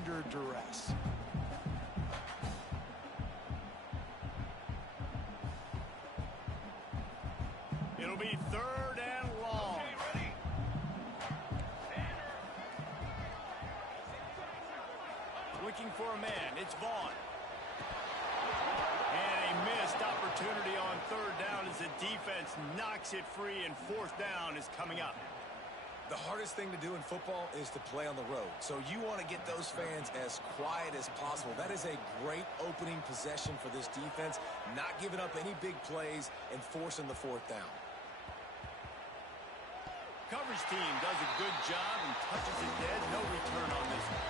under duress. It'll be 3rd and long. Okay, ready. Looking for a man. It's Vaughn. And a missed opportunity on 3rd down as the defense knocks it free, and 4th down is coming up. The hardest thing to do in football is to play on the road. So you want to get those fans as quiet as possible. That is a great opening possession for this defense, not giving up any big plays and forcing the 4th down. Coverage team does a good job and touches it dead. No return on this one.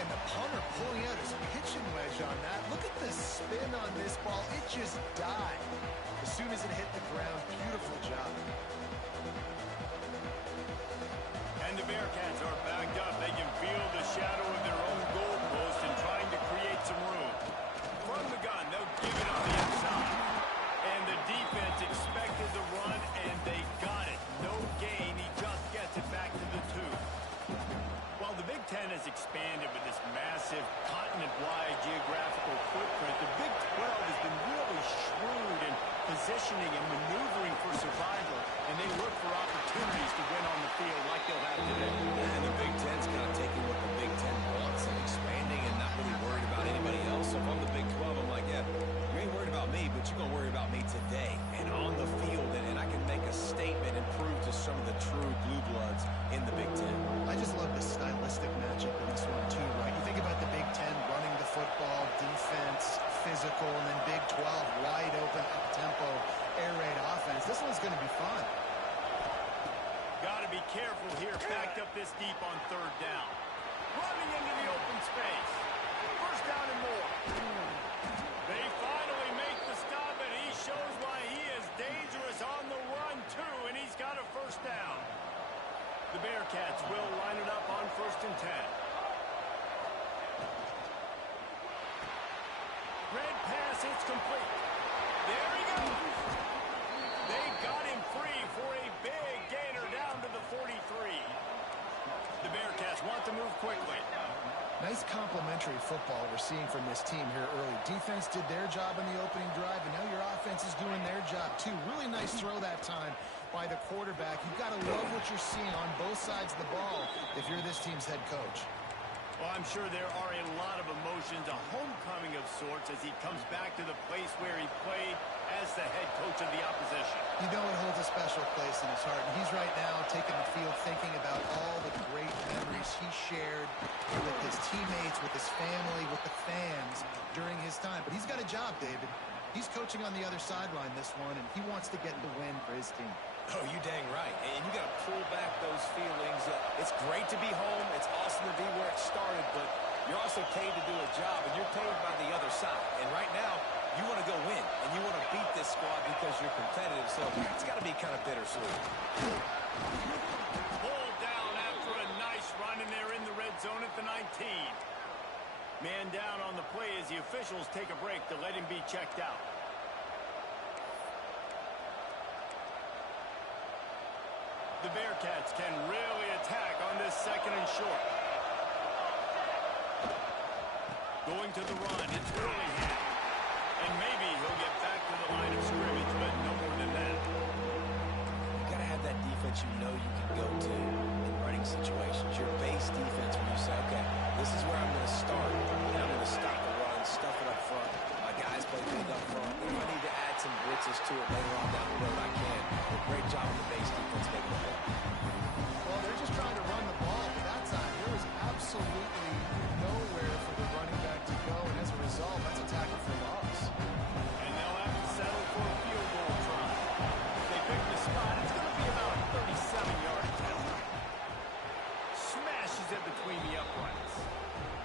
And the punter pulling out his pitching wedge on that. Look at the spin on this ball. It just died as soon as it hit the ground. Beautiful job. And the Bearcats are backed up. They can feel the shadow of their own goalpost and trying to create some room. From the gun, they'll give it on the inside. And the defense expected the run, and they got it. No gain. He just gets it back to the 2. While the Big Ten has expanded with this massive continent-wide geographical footprint, the Big 12 has been really shrewd in positioning and maneuvering for survival, and they look for opportunities to win on the field like they'll have today. And the Big Ten's kind of taking what the Big Ten wants and expanding and not really worried about anybody else. So if I'm the Big 12, I'm like, yeah, you ain't worried about me, but you're going to worry about me today and on the field, and I can make a statement and prove to some of the true blue bloods in the Big Ten. I just love the stylistic matchup in this one too, right? You think about the Big Ten running the football, defense, physical, and then Big 12 wide open, up-tempo, air raid offense. This one's going to be fun. Got to be careful here. Backed up this deep on 3rd down. Running into the open space. 1st down and more. They finally make the stop, and he shows why he is dangerous on the run, too, and he's got a 1st down. The Bearcats will line it up on 1st and 10. Red pass, it's complete. There he goes. They got him free for a big gainer down to the 43. The Bearcats want to move quickly. Nice complementary football we're seeing from this team here early. Defense did their job in the opening drive, and now your offense is doing their job too. Really nice throw that time by the quarterback. You've got to love what you're seeing on both sides of the ball if you're this team's head coach. Well, I'm sure there are a lot of emotions, a homecoming of sorts as he comes back to the place where he played as the head coach of the opposition. You know it holds a special place in his heart, and he's right now taking the field thinking about all the great memories he shared with his teammates, with his family, with the fans during his time. But he's got a job, David. He's coaching on the other sideline this one, and he wants to get the win for his team. Oh, you dang right. And you got to pull back those feelings. It's great to be home. It's awesome to be where it started, but you're also paid to do a job, and you're paid by the other side. And right now, you want to go win, and you want to beat this squad because you're competitive. So it's got to be kind of bittersweet. Pulled down after a nice run, and they're in the red zone at the 19. Man down on the play as the officials take a break to let him be checked out. The Bearcats can really attack on this 2nd and short. Going to the run, it's Willingham. And maybe he'll get back to the line of scrimmage, but no more than that. You got to have that defense you know you can go to in running situations. Your base defense when you say, okay, this is where I'm going to start, and I'm going to stop the run, stuff it up front. My guys play big up front. If I need to add some blitzes to it later on down the road, I can. But great job on the base defense making the play. Well, they're just trying to run the ball, but that time there was absolutely nowhere for the running back to go, and as a result, that's a tackle for loss. And they'll have to settle for a field goal try. If they pick the spot, it's going to be about a 37-yard attempt. Smashes it between the uprights.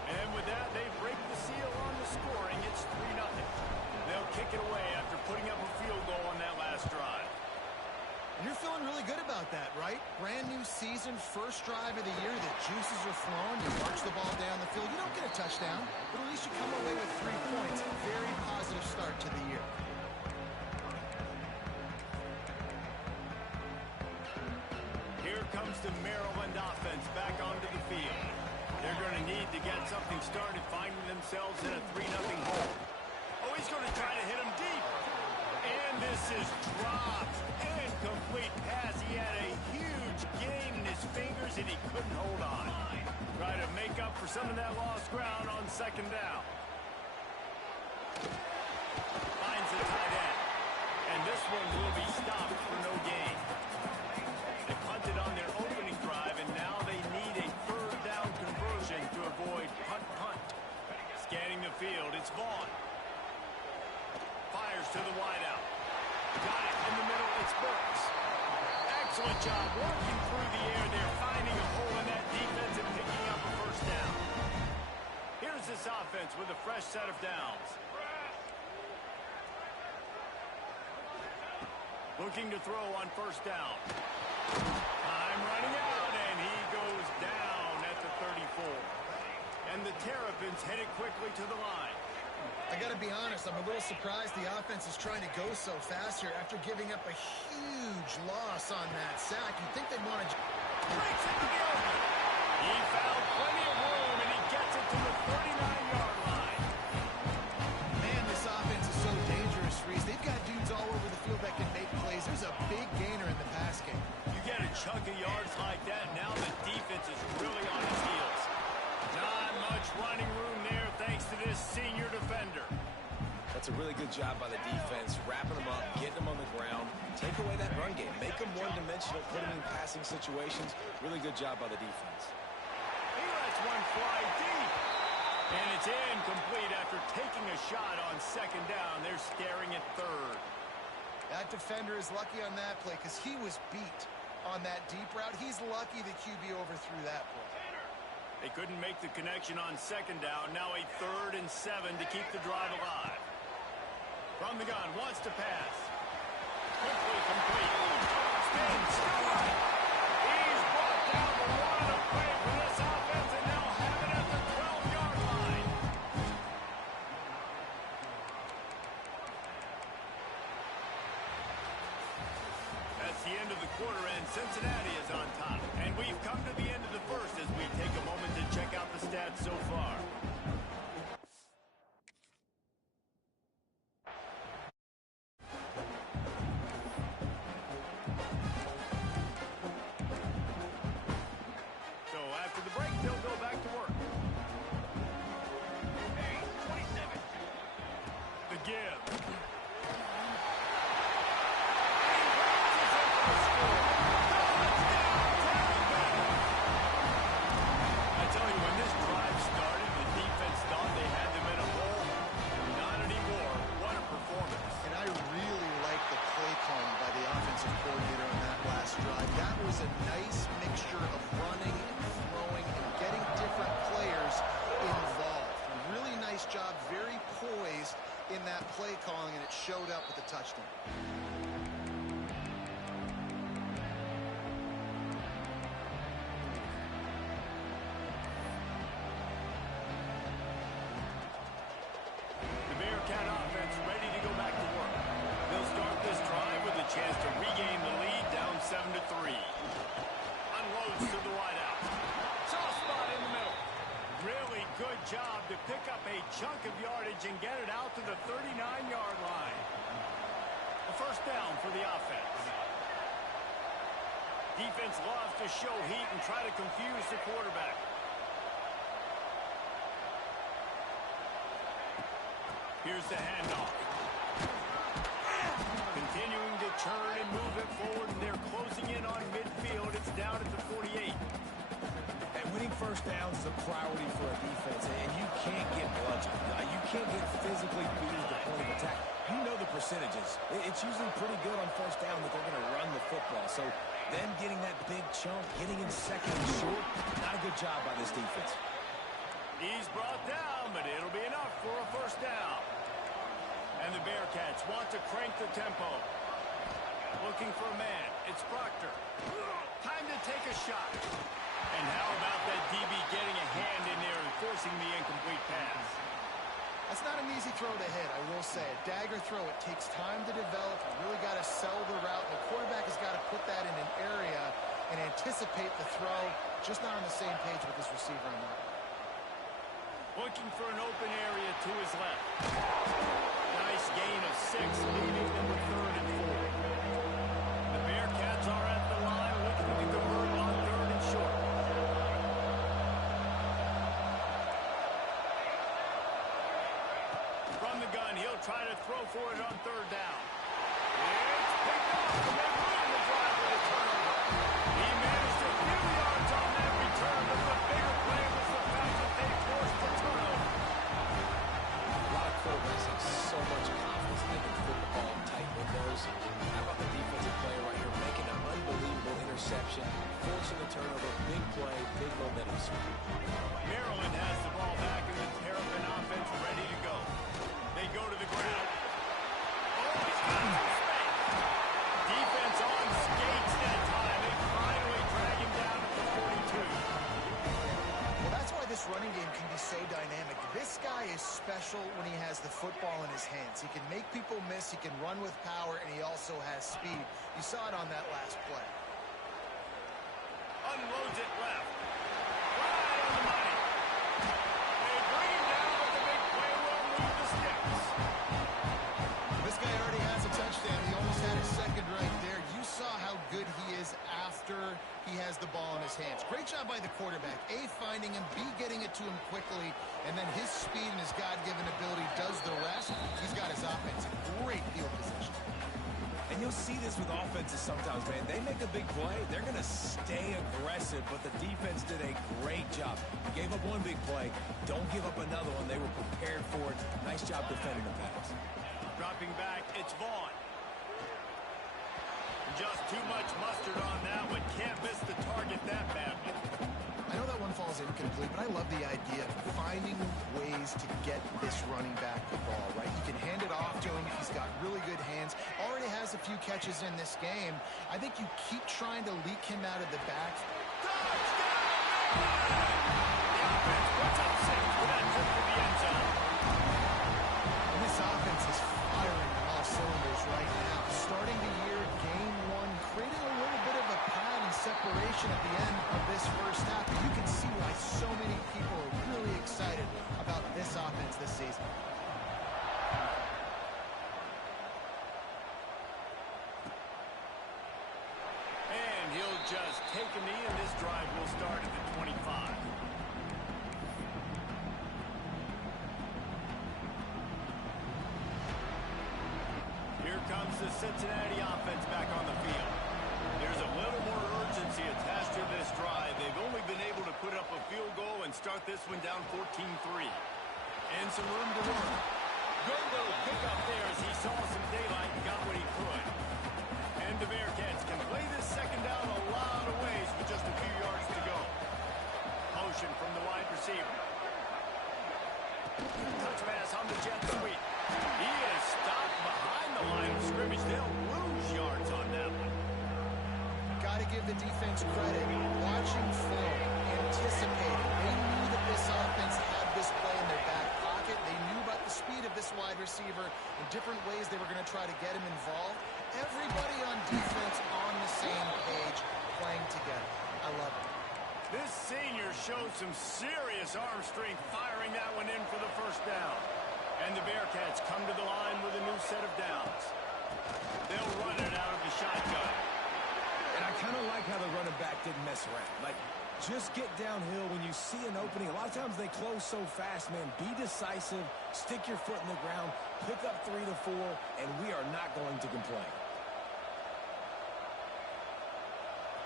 And with that, they break the seal on the scoring. It's 3-0. They'll kick it away after putting up a field goal on that last drive. You're feeling really good about that, right? Brand new season, first drive of the year, the juices are flowing, you march the ball down the field. You don't get a touchdown, but at least you come away with 3 points. Very positive start to the year. Here comes the Maryland offense back onto the field. They're going going to need to get something started, finding themselves in a 3-0 hole. Oh, he's going to try to hit him deep. And this is dropped. Incomplete pass. He had a huge gain in his fingers, and he couldn't hold on. Try to make up for some of that lost ground on second down. Finds the tight end. And this one will be stopped for no gain. They punted on their opening drive, and now they need a third down conversion to avoid punt. Scanning the field, it's Vaughn. Fires to the wideout. Got it in the middle, it's Burks. Excellent job working through the air there, finding a hole in that defense and picking up a first down. Here's this offense with a fresh set of downs. Looking to throw on first down. Time running out, and he goes down at the 34. And the Terrapins headed quickly to the line. I got to be honest, I'm a little surprised the offense is trying to go so fast here after giving up a huge loss on that sack. You'd think they'd want to... Breaks into the open. He found plenty of room, and he gets it to the 39-yard line. Man, this offense is so dangerous, Reese. They've got dudes all over the field that can make plays. There's a big gainer in the pass game. You get a chunk of yards like that, now the defense is really on its heels. Not much running room there thanks to this senior defender. That's a really good job by the defense, wrapping them up, getting them on the ground, take away that run game, make them one-dimensional, put them in passing situations. Really good job by the defense. He lets one fly deep. And it's incomplete after taking a shot on second down. They're staring at third. That defender is lucky on that play because he was beat on that deep route. He's lucky the QB overthrew that play. They couldn't make the connection on second down. Now a 3rd and 7 to keep the drive alive. From the gun, wants to pass. Quickly complete. Spins. He's brought down the run of play for this offense, and now have it at the 12-yard line. That's the end of the quarter, and Cincinnati is on top. And we've come to the end of the first as we take a moment to check out the stats so far. So after the break, they'll go back to work. 27. The give. In that play calling, and it showed up with the touchdown. The Bearcat offense ready to go back to work. They'll start this drive with a chance to regain the lead down 7-3. Unloads to the wideout. Soft spot in the middle. Really good job to pick up a chunk of yardage and get it out to the 39-yard line. A first down for the offense. Defense loves to show heat and try to confuse the quarterback. Here's the handoff. Continuing to turn and move it forward, and they're closing in on midfield. It's down at the 48. Winning first downs is a priority for a defense, and you can't get bludgeoned. You can't get physically beat at the point of attack. You know the percentages. It's usually pretty good on first down that they're going to run the football. So them getting that big chunk, getting in second and short, not a good job by this defense. He's brought down, but it'll be enough for a first down. And the Bearcats want to crank the tempo. Looking for a man. It's Proctor. Time to take a shot. And how about that DB getting a hand in there and forcing the incomplete pass? That's not an easy throw to hit, I will say. A dagger throw, it takes time to develop. You really got to sell the route. The quarterback has got to put that in an area and anticipate the throw. Just not on the same page with his receiver on that. Looking for an open area to his left. Nice gain of 6, leaving them with 3rd and 4. The Bearcats are at the line looking to convert on 3rd and short. From the gun, he'll try to throw for it on 3rd down. It's picked off, and they ruin the drive with a turnover. He managed a few yards on that return, but the bigger play was the fact that they forced the turnover. A lot of quarterbacks have so much confidence they can flip the ball in tight windows. How about the defensive player right here making an unbelievable interception, forcing the turnover, big play, big momentum swing. Maryland has the ball back in the Terrapin offense ready to go. They go to the ground. Oh, he's got some space. Defense on skates that time. They finally drag him down at the 42. Well, that's why this running game can be so dynamic. This guy is special when he has the football in his hands. He can make people miss, he can run with power, and he also has speed. You saw it on that last play. Unloads it left. Right on the money. They bring him down, but the big play will move the sticks. This guy already has a touchdown. He almost had his 2nd right there. You saw how good he is after he has the ball in his hands. Great job by the quarterback. A, finding him, B, getting it to him quickly, and then his speed and his God-given ability does the rest. He's got his offense in great field position. And you'll see this with offenses sometimes, man. They make a big play, they're going to stay aggressive, but the defense did a great job. Gave up one big play, don't give up another one. They were prepared for it. Nice job defending the pass. Dropping back, it's Vaughn. Just too much mustard on that one. Can't miss the target that badly. I know that one falls incomplete, but I love the idea of finding ways to get this running back the ball, right? You can hand it off to him. He's got really good hands. Already has a few catches in this game. I think you keep trying to leak him out of the back. Touchdown! The offense puts up 6 for that trip to the end zone. And this offense is firing on all cylinders right now. Starting the year, game 1, creating a little bit of a pad and separation at the end of this first half. But you can see why so many people are really excited about this offense this season. And he'll just take a knee, and this drive will start at the 25. Here comes the Cincinnati offense back on the field. There's a little more urgency attached to this drive. They've only been able to put up a field goal and start this one down 14-3. And some room to run. Good little pickup there as he saw some daylight and got what he could. And the Bearcats can play this 2nd down a lot of ways with just a few yards to go. Motion from the wide receiver. Touch pass on the jet sweep. He is stopped behind the line of scrimmage. They'll lose yards on that one. Got to give the defense credit. Watching film, anticipating. They knew that this offense had this play in their back pocket. They knew about the speed of this wide receiver and different ways they were going to try to get him involved. Everybody on defense on the same page, playing together. I love it. This senior showed some serious arm strength firing that one in for the 1st down. And the Bearcats come to the line with a new set of downs. They'll run it out of the shotgun. And I kind of like how the running back didn't mess around. Like, just get downhill when you see an opening. A lot of times they close so fast, man. Be decisive, stick your foot in the ground, pick up 3 to 4, and we are not going to complain.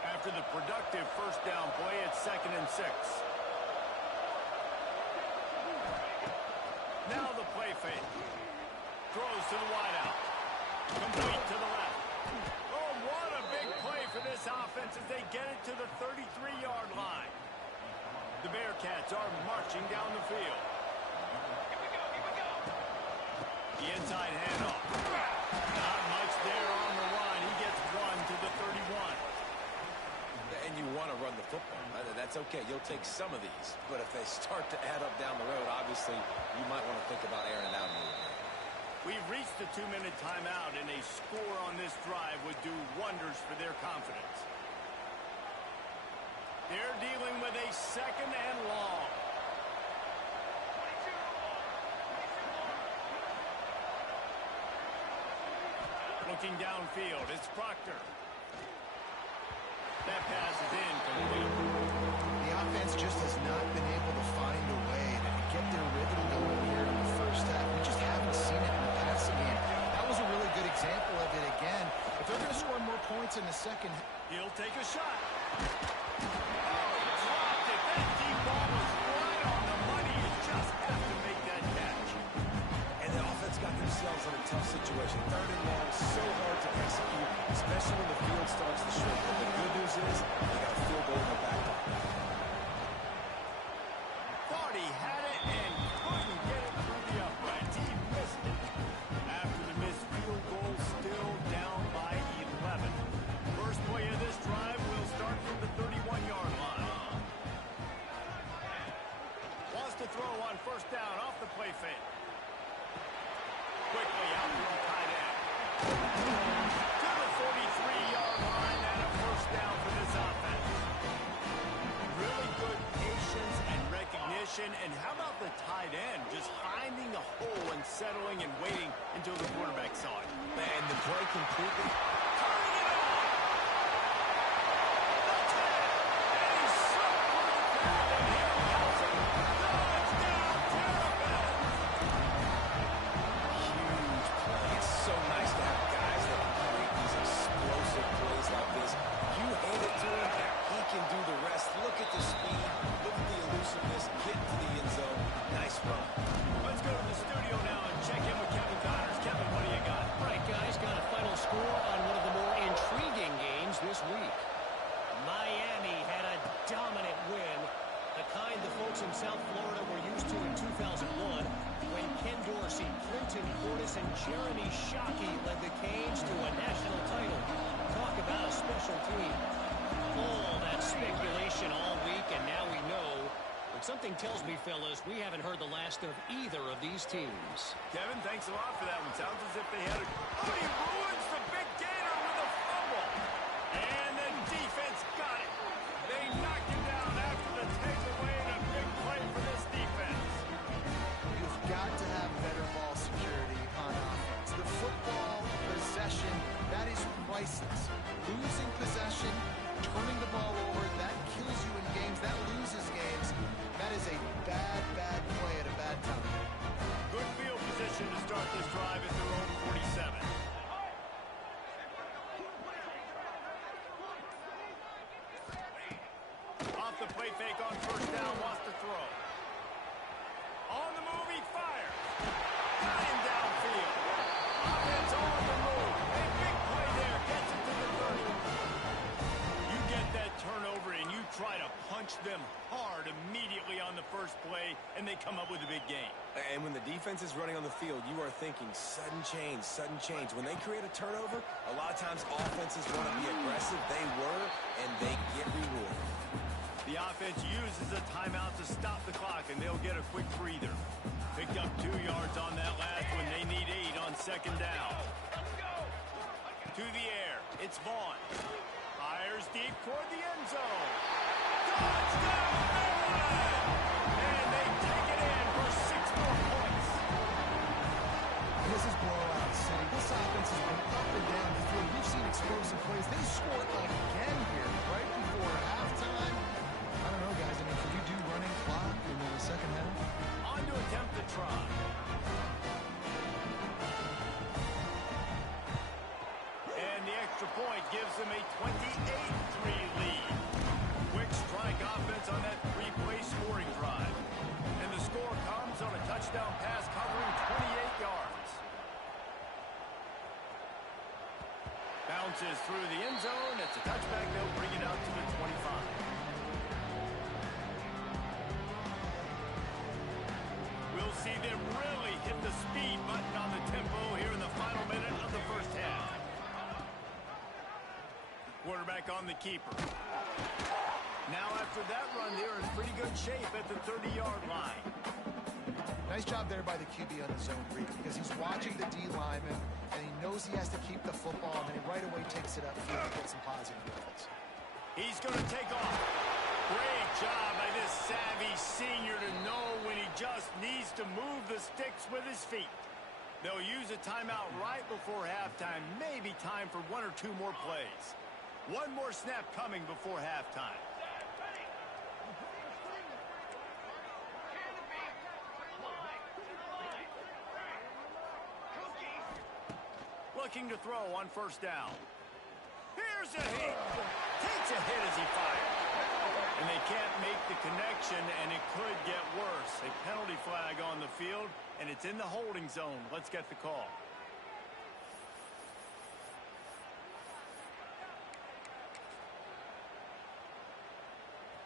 After the productive 1st down play, it's 2nd and 6. Now the play fake. Throws to the wideout. Complete to the left. Oh, what a big play for this offense as they get it to the 33-yard line. The Bearcats are marching down the field. The inside handoff. Not much there on the line. He gets 1 to the 31. And you want to run the football. That's okay. You'll take some of these. But if they start to add up down the road, obviously, you might want to think about airing it out a little bit. We've reached the 2-minute timeout, and a score on this drive would do wonders for their confidence. They're dealing with a 2nd and long. looking downfield. It's Proctor. That pass is incomplete. The offense just has not been able to find a way to get their rhythm going here in the first half. We just haven't seen it in the passing game. That was a really good example of it again. If they're going to score more points in the second half. He'll take a shot. Oh, he dropped it. That deep ball was right on the money. You just have to make that catch. And the offense got themselves in a tough situation. 3rd and long, so hard to execute, especially when the field starts to shrink. But the good news is they got a field goal in their back pocket. Thought he had it and couldn't get it through the uprights. He missed it. After the missed field goal, still down by 11. First play of this drive will start from the 31-yard line. Wants to throw on first down off the play fake. Quickly out to the tight end. To the 43-yard line and a first down for this offense. Really good patience and recognition. And how about the tight end just finding a hole and settling and waiting until the quarterback saw it. Man, the play completely. Turning it on. The 10. And he's slipped through the crowd. And here comes it. Touchdown, Terrapins. Huge play. It's so nice to have guys that can create these explosive plays like this. You hand it to him, he can do the rest. Look at the speed, look at the elusiveness, get to the end zone. Nice run. Let's go to the studio now and check in with Kevin Connors. Kevin, what do you got? All right, guys, got a final score on one of the more intriguing games this week. Miami had a dominant win, the kind the folks in South Florida were used to in 2001 when Ken Dorsey, Clinton Portis, and Jeremy Shockey led the Canes to a national title. Talk about a special team. All that speculation all week, and now we know. But something tells me, fellas, we haven't heard the last of either of these teams. Kevin, thanks a lot for that one. Sounds as if they had a... Oh, he ruins the big gator with a fumble. And the defense got it. They knocked him down after the takeaway and a big play for this defense. You've got to have better ball security on offense. The football possession, that is priceless. Losing possession, turning the ball over, that kills you in games, that loses games. That is a bad, bad play at a bad time. Good field position to start this drive at their own 47. Off the play fake on first down, wants to throw. On the move, he fires. Got him downfield. Offense on the move. A big play there, gets it to the 30. You get that turnover and you try to punch them hard immediately on the first play, and they come up with a big gain. And when the defense is running on the field, you are thinking sudden change, sudden change. When they create a turnover, a lot of times offenses want to be aggressive. They were, and they get rewarded. The offense uses a timeout to stop the clock, and they'll get a quick breather. Picked up 2 yards on that last one. They need 8 on second down. To the air. It's Vaughn. Fires deep toward the end zone. Touchdown, Maryland! And they take it in for 6 more points. This is blowout city. This offense has been up and down the field. We've seen explosive plays. They scored again here right before halftime. I don't know, guys. I mean, can you do running clock in the second half? On to attempt the try. And the extra point gives them a 28-3 lead. Quick strike offense on that 3-play scoring drive. And the score comes on a touchdown pass covering 28 yards. Bounces through the end zone. It's a touchback. They'll bring it out to the 25. We'll see them really hit the speed button on the tempo here in the final minute of the first half. Quarterback on the keeper. Now after that run, they're in pretty good shape at the 30-yard line. Nice job there by the QB on the zone read because he's watching the D lineman and he knows he has to keep the football and then he right away takes it upfield to get some positive yards. He's going to take off. Great job by this savvy senior to know when he just needs to move the sticks with his feet. They'll use a timeout right before halftime. Maybe time for 1 or 2 more plays. One more snap coming before halftime. Looking to throw on first down. Here's a hit. Takes a hit as he fires. And they can't make the connection, and it could get worse. A penalty flag on the field, and it's in the holding zone. Let's get the call.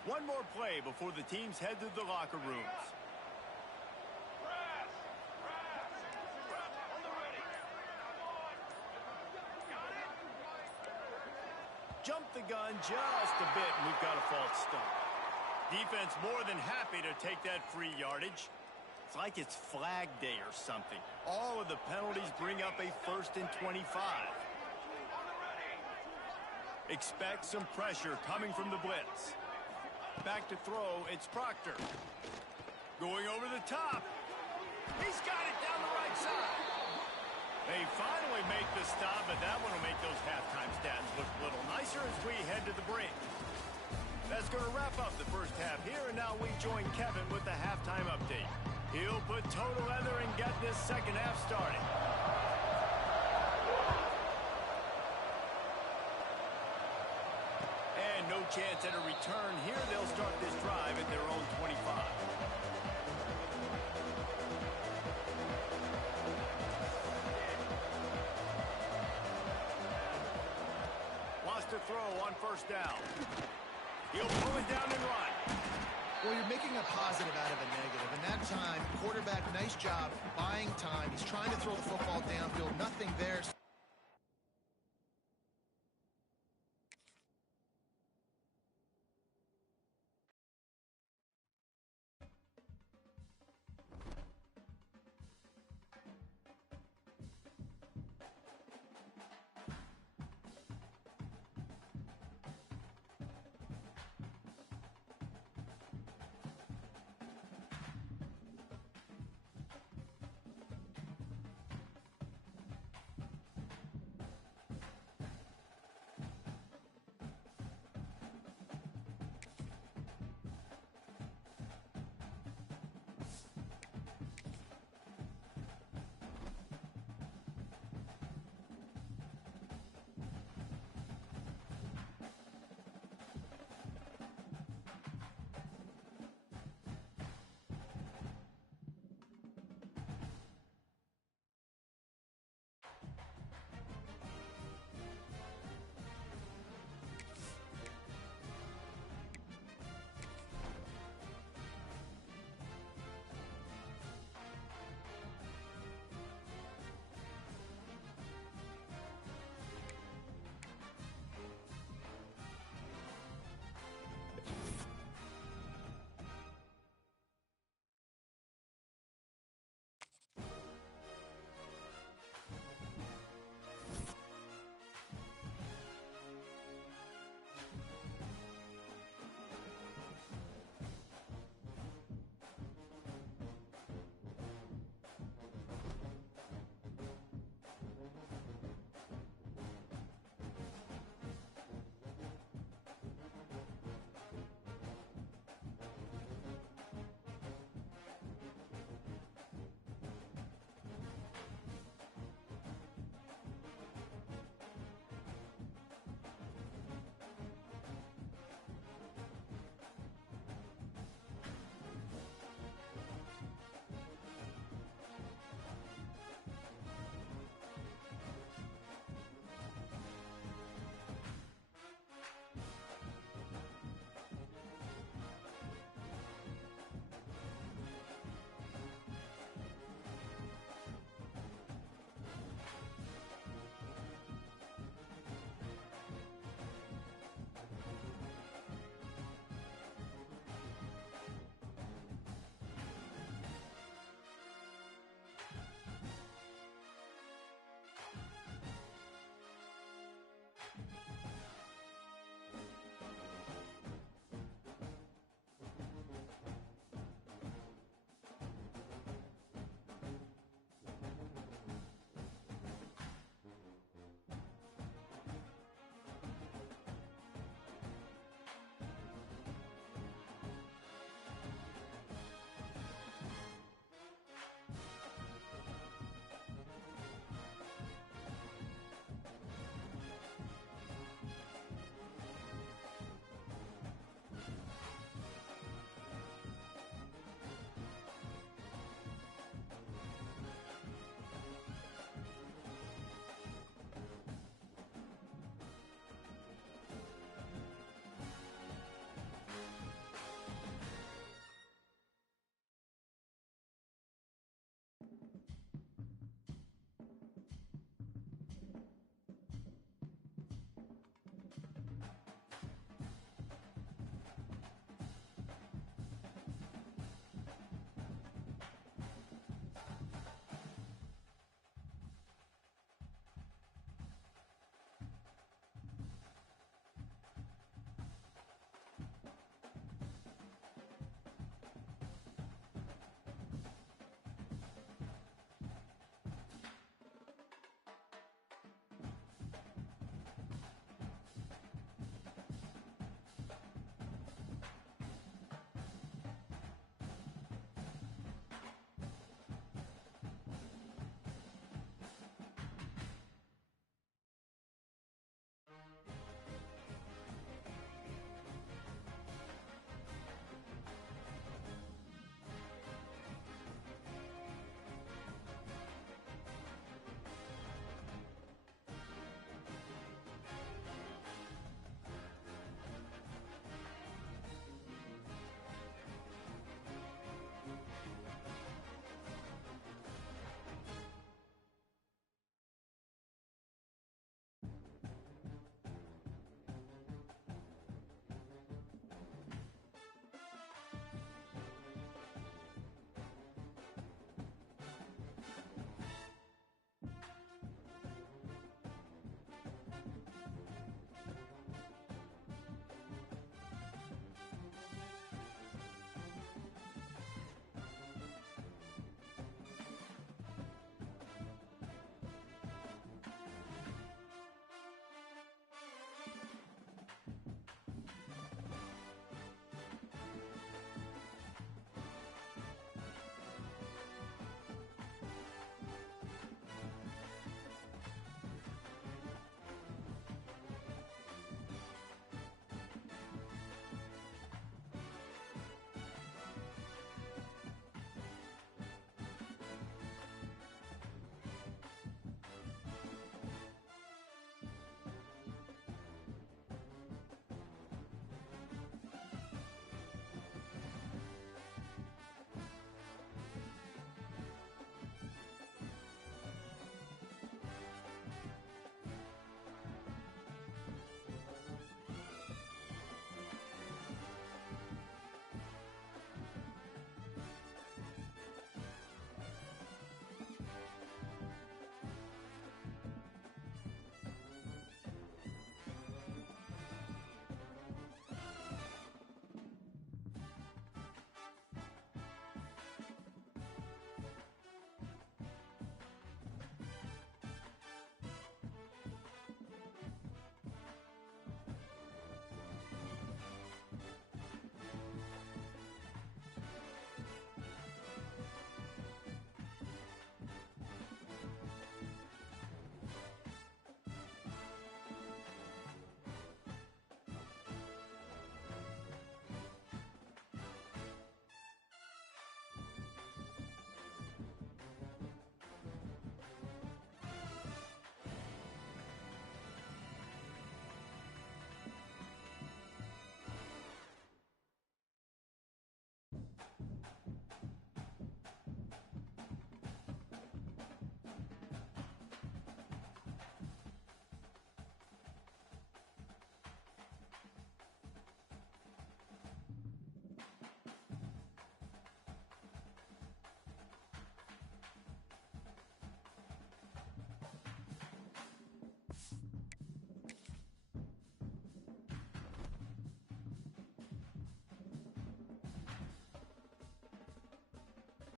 One more play before the teams head to the locker rooms. Jump the gun just a bit, and we've got a false start. Defense more than happy to take that free yardage. It's like it's flag day or something. All of the penalties bring up a 1st and 25. Expect some pressure coming from the blitz. Back to throw, it's Proctor. Going over the top. He's got it down the right side. They finally make the stop, but that one will make those halftime stats look a little nicer as we head to the break. That's going to wrap up the first half here, and now we join Kevin with the halftime update. He'll put total leather and get this second half started. And no chance at a return here. They'll start this drive at their own 25. To throw on first down. He'll pull it down and run. Well, you're making a positive out of a negative. And that time, quarterback, nice job buying time. He's trying to throw the football downfield. Nothing there, so